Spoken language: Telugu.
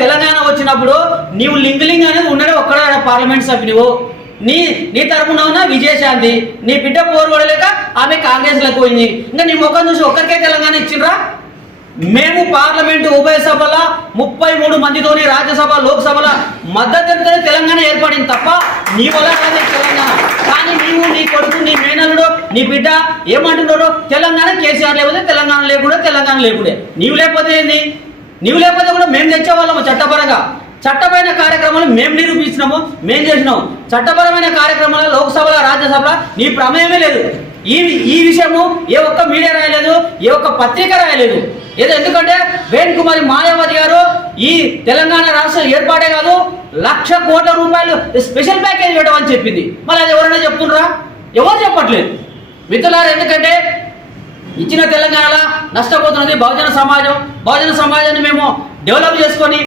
తెలంగాణ వచ్చినప్పుడు నీవు లింగ్ అనేది ఉన్నాడు ఒక్కడ పార్లమెంట్ సభ్యునివు నీ నీ తరపున ఉన్న విజయశాంతి నీ బిడ్డ పోరుపడలేక ఆమె కాంగ్రెస్లకు పోయింది ఇంకా నీ ముఖం చూసి ఒక్కరికే తెలంగాణ ఇచ్చిండ్రా మేము పార్లమెంటు ఉభయ సభల 33 మందితోని రాజ్యసభ లోక్సభల మద్దతుతో తెలంగాణ ఏర్పడింది తప్ప నీ వల్ల కాదు తెలంగాణ కానీ నీవు నీ కొడుకు నీ మేనల్లుడు నీ బిడ్డ ఏమంటున్నారో తెలంగాణ కేసీఆర్ లేకపోతే తెలంగాణ లేకుండా తెలంగాణ లేకుండే నీవు లేకపోతే ఏంది నీవు లేకపోతే కూడా మేము తెచ్చేవాళ్ళము చట్టపరంగా చట్టపరమైన కార్యక్రమాలు మేము నిరూపించినాము మేము చేసినాము చట్టపరమైన కార్యక్రమాలు లోక్సభలో రాజ్యసభలో నీ ప్రమేయమే లేదు ఈ విషయము ఏ ఒక్క మీడియా రాయలేదు ఏ ఒక్క పత్రిక రాయలేదు ఏదో ఎందుకంటే వేణు కుమారి మాయావతి గారు ఈ తెలంగాణ రాష్ట్రం ఏర్పాటే కాదు 1,00,000 కోట్ల రూపాయలు స్పెషల్ ప్యాకేజ్ ఇవ్వడం అని చెప్పింది మరి అది ఎవరైనా చెప్తుండ్రా ఎవరు చెప్పట్లేదు మిత్రులారు ఎందుకంటే ఇచ్చిన తెలంగాణలో నష్టపోతున్నది బహుజన సమాజాన్ని మేము డెవలప్ చేసుకొని